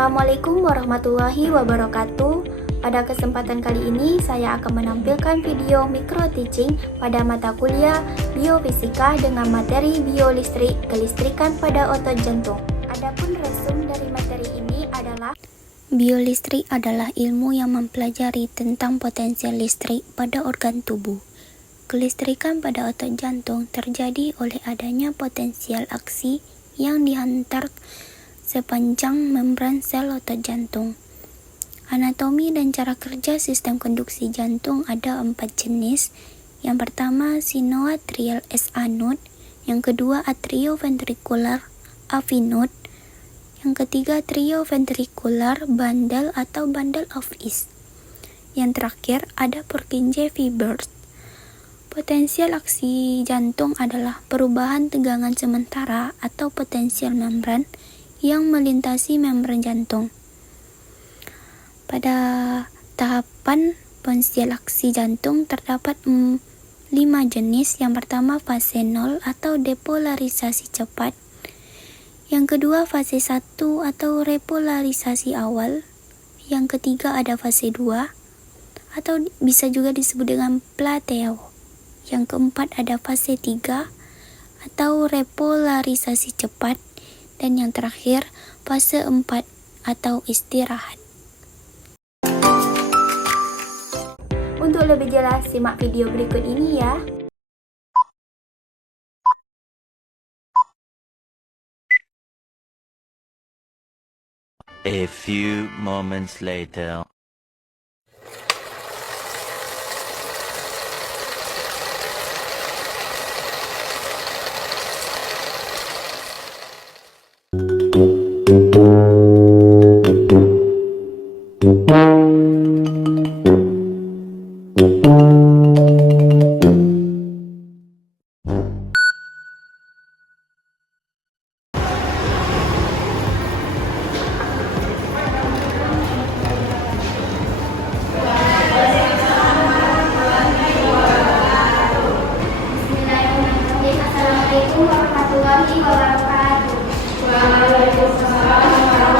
Assalamualaikum warahmatullahi wabarakatuh. Pada kesempatan kali ini saya akan menampilkan video micro teaching pada mata kuliah biofisika dengan materi biolistrik kelistrikan pada otot jantung. Adapun resum dari materi ini adalah biolistrik adalah ilmu yang mempelajari tentang potensial listrik pada organ tubuh. Kelistrikan pada otot jantung terjadi oleh adanya potensial aksi yang dihantar sepanjang membran sel otot jantung. Anatomi dan cara kerja sistem konduksi jantung ada 4 jenis. Yang pertama sinoatrial SA node, yang kedua atrioventricular AV node, yang ketiga trioventricular bundle atau bundle of East. Yang terakhir ada Purkinje fibers. Potensial aksi jantung adalah perubahan tegangan sementara atau potensial membran yang melintasi membran jantung. Pada tahapan potensial aksi jantung terdapat 5 jenis. Yang pertama fase 0 atau depolarisasi cepat. Yang kedua fase 1 atau repolarisasi awal. Yang ketiga ada fase 2 atau bisa juga disebut dengan plateau. Yang keempat ada fase 3 atau repolarisasi cepat. Dan yang terakhir, fase 4 atau istirahat. Untuk lebih jelas, simak video berikut ini ya. A few moments later. Assalamualaikum warahmatullahi wabarakatuh. Waalaikumsalam warahmatullahi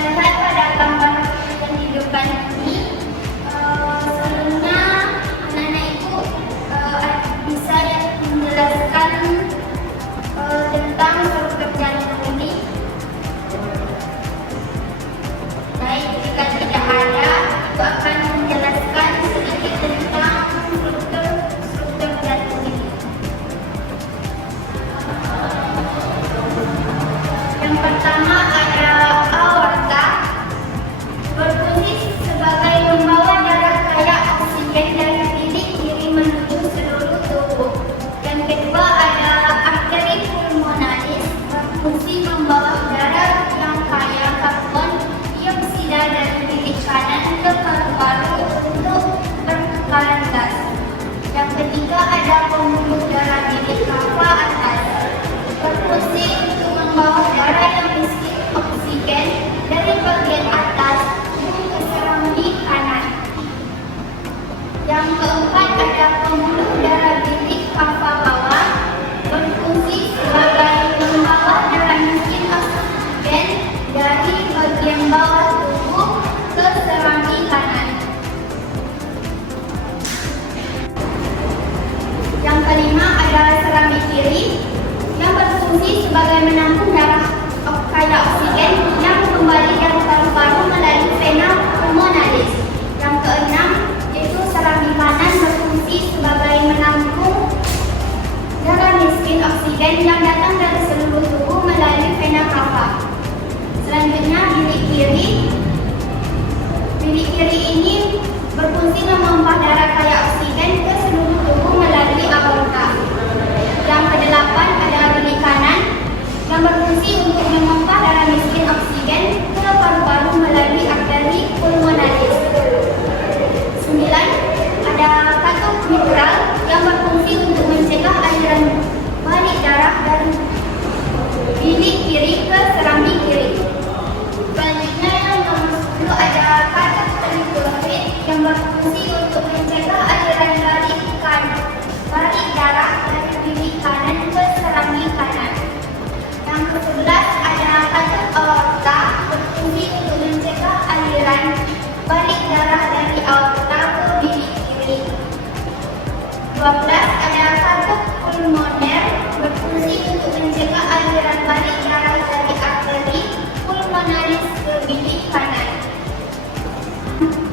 lihat pada gambar yang di depan ini, sebelumnya anak-anak itu bisa menjelaskan tentang struktur jantung ini. Baik, jika tidak ada, itu akan menjelaskan sedikit tentang struktur jantung ini. Yang pertama ada aorta, berfungsi sebagai pembawa darah kaya oksigen dari bilik kiri menuju seluruh tubuh. Yang kedua ada arteri pulmonalis, berfungsi membawa darah yang kaya karbon dioksida dari bilik kanan ke paru-paru untuk pertukaran gas. Yang ketiga ada pembuluh darah bilik kava atas, berfungsi untuk membawa darah yang miskin oksigen dari bagian atas ke serambi kanan. Yang keempat ada pembuluh darah bilik kava bawah, berfungsi sebagai membawa darah miskin oksigen dari bagian bawah tubuh ke serambi kanan. Yang kelima ada serambi kiri, yang berfungsi sebagai menampung darah kaya oksigen yang kembali dari paru-paru melalui vena pulmonalis. Yang keenam yaitu serambi kanan, berfungsi sebagai menampung darah miskin oksigen yang datang dari seluruh tubuh melalui vena cava. Selanjutnya bilik kiri. Bilik kiri ini berfungsi memompa darah kaya oksigen ke seluruh tubuh melalui aorta. Yang kedelapan ada bilik kanan, yang berfungsi untuk memompa darah miskin oksigen ke paru-paru melalui arteri pulmonalis. 9. Ada katup mitral, yang berfungsi untuk mencegah aliran balik darah dari bilik kiri ke serambi kiri. Selanjutnya yang nomor 10 ada katup peritoneal, yang berfungsi untuk mencegah aliran balik darah dari bilik kanan ke serambi kanan. Yang ke-11 ada katup aorta, berfungsi untuk mencegah aliran balik darah dari aorta ke bilik kiri. 12 ada katup pulmoner, berfungsi untuk mencegah aliran balik darah dari arteri pulmonalis ke bilik kanan.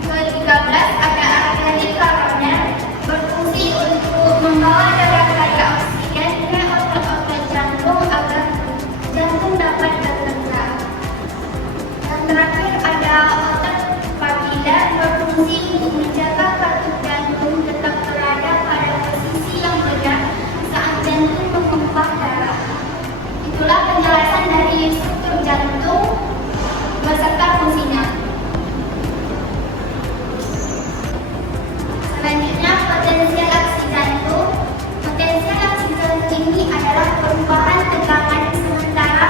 Ke-13 ada arteri koroner, berfungsi untuk membawa darah kaya oksigen ke otot-otot jantung agar jantung dapat bekerja. Dan terakhir ada otot papilar, berfungsi untuk menjaga katup jantung tetap berada pada posisi yang benar saat jantung memompa darah. Itulah penjelasan dari struktur jantung beserta fungsinya. Selanjutnya potensial aksi jantung. Potensial aksi jantung ini adalah perubahan tegangan sementara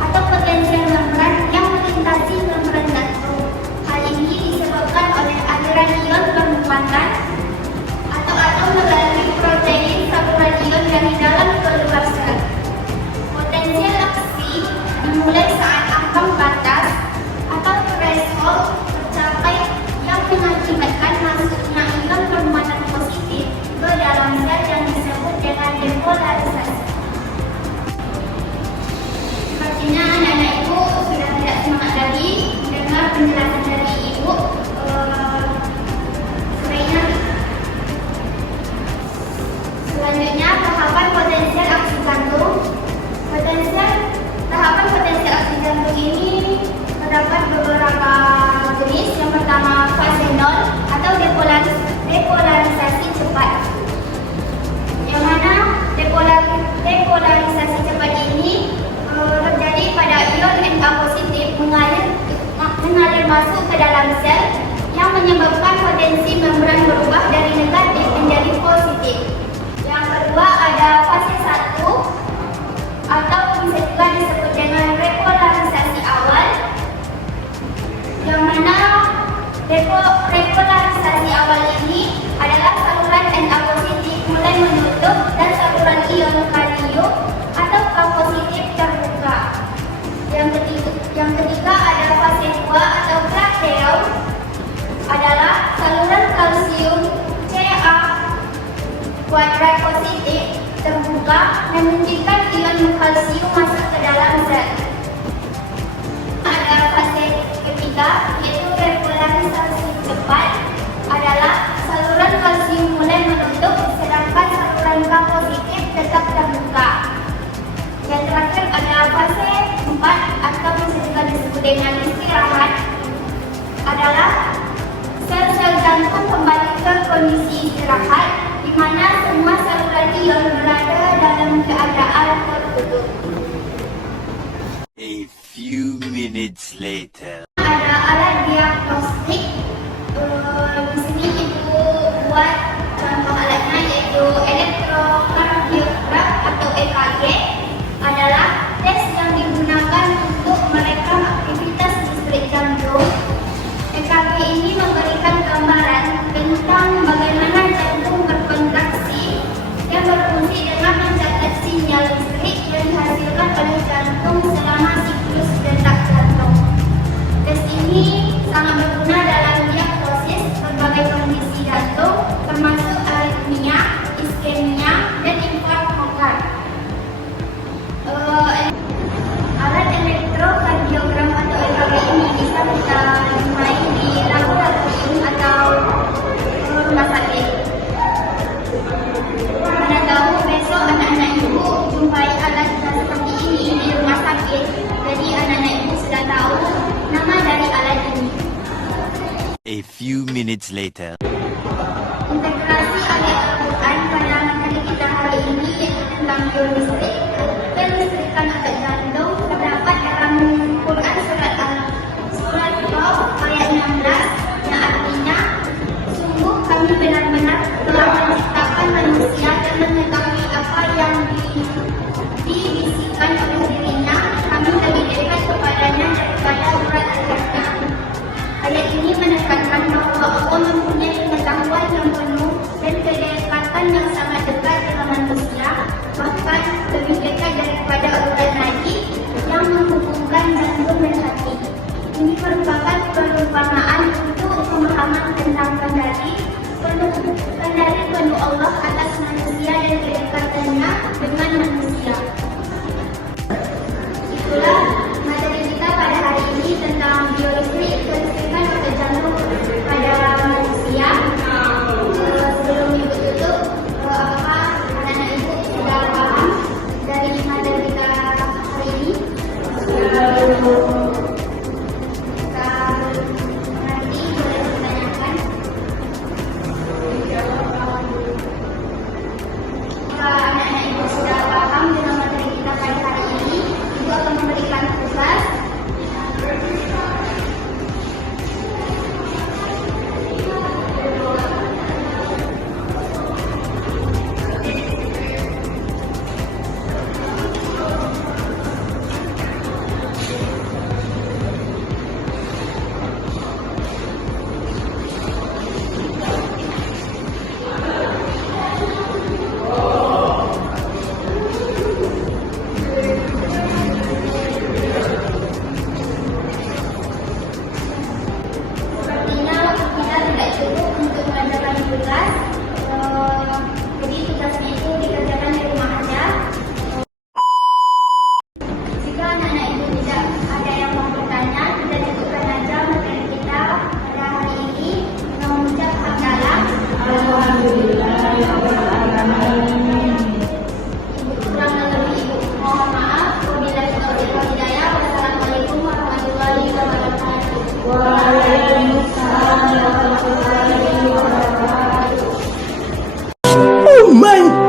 atau potensial membran yang melintasi membran jantung. Hal ini disebabkan oleh aliran ion permukaan atau melalui protein saluran ion dari dalam ke luar sel. Potensial aksi dimulai saat ambang batas atau threshold tercapai yang mengakibatkan masuknya ion bermuatan positif ke dalam sel yang disebut dengan depolarisasi. Sepertinya anak-anak ibu sudah tidak semangat lagi mendengar penjelasan dari ibu. Selanjutnya tahapan potensial aksi jantung. Tahapan potensial aksi jantung ini terdapat beberapa jenis. Yang pertama fase 0 atau depolarisasi cepat. Yang mana depolarisasi cepat ini terjadi pada ion Na positif mengalir masuk ke dalam sel yang menyebabkan potensi membran berubah dari negatif menjadi positif. Yang kedua ada fase 1 atau bisa juga disebut dengan repolarisasi awal, yang mana repolarisasi awal ini adalah saluran Na positif mulai menutup dan saluran ion kario atau K positif terbuka. Yang ketiga ada keempat atau bisa juga disebut dengan istirahat adalah sel-sel jantung kembali ke kondisi istirahat, di mana semua saluran ion berada dalam keadaan tertutup. A few minutes later. Ada alat diagnostik. Di sini ibu buat contoh alatnya yaitu elektrokardiogram atau EKG, adalah tes yang digunakan untuk merekam aktivitas listrik jantung. EKG ini memberikan gambaran tentang bagaimana jantung berkontraksi yang berfungsi dengan mencatat sinyal listrik yang dihasilkan oleh jantung selama siklus detak jantung. Tes ini sangat berguna dalam diagnosis berbagai kondisi jantung, termasuk aritmia, iskemia, dan infark miokardi. Alat elektrokardiogram atau EKG ini bisa kita jumpai di laboratorium atau rumah sakit. Mana tahu besok anak-anak ibu jumpai alat seperti ini di rumah sakit, jadi anak-anak ibu sudah tahu nama dari alat ini. A few minutes later. Integrasi ayat Al-Quran pada materi kita hari ini yaitu tentang biolistrik, kelistrikan otak jantung, terdapat dalam Quran surat Al-Qaf ayat 16 yang artinya, sungguh kami benar-benar telah menciptakan manusia dan mengetahui apa yang dibisikkan oleh dirinya, kami lebih dekat kepadanya daripada urat lehernya. Ayat ini menekankan bahwa Allah mempunyai pengetahuan yang penuh dan kedekatan yang sangat dekat dengan manusia, bahkan lebih dekat daripada urat nadi yang menghubungkan jantung dan hati. Ini merupakan perumpamaan untuk pemahaman tentang kendali penuh Allah atas manusia dan kedekatannya dengan manusia. Itulah materi kita pada hari ini tentang biolistrik, kelistrikan otak jantung pada manusia. Sebelum ibu tutup, apakah anak-anak ibu sudah paham dari materi kita hari ini? Nanti boleh ditanyakan. Jika anak-anak ibu sudah paham dengan materi kita pada hari ini, ibu akan memberikan tugas. Sepertinya kita tidak cukup untuk mengerjakan tugas, jadi tugasnya itu dikerjakan di rumah aja. Jika anak-anak ibu tidak ada yang mau bertanya, kita cukupkan aja materi kita pada hari ini dengan mengucap hamdalah. Kurang lebih ibu mohon maaf. Wabillahi taufiq wal hidayah. Wassalamualaikum warahmatullahi wabarakatuh. Oh my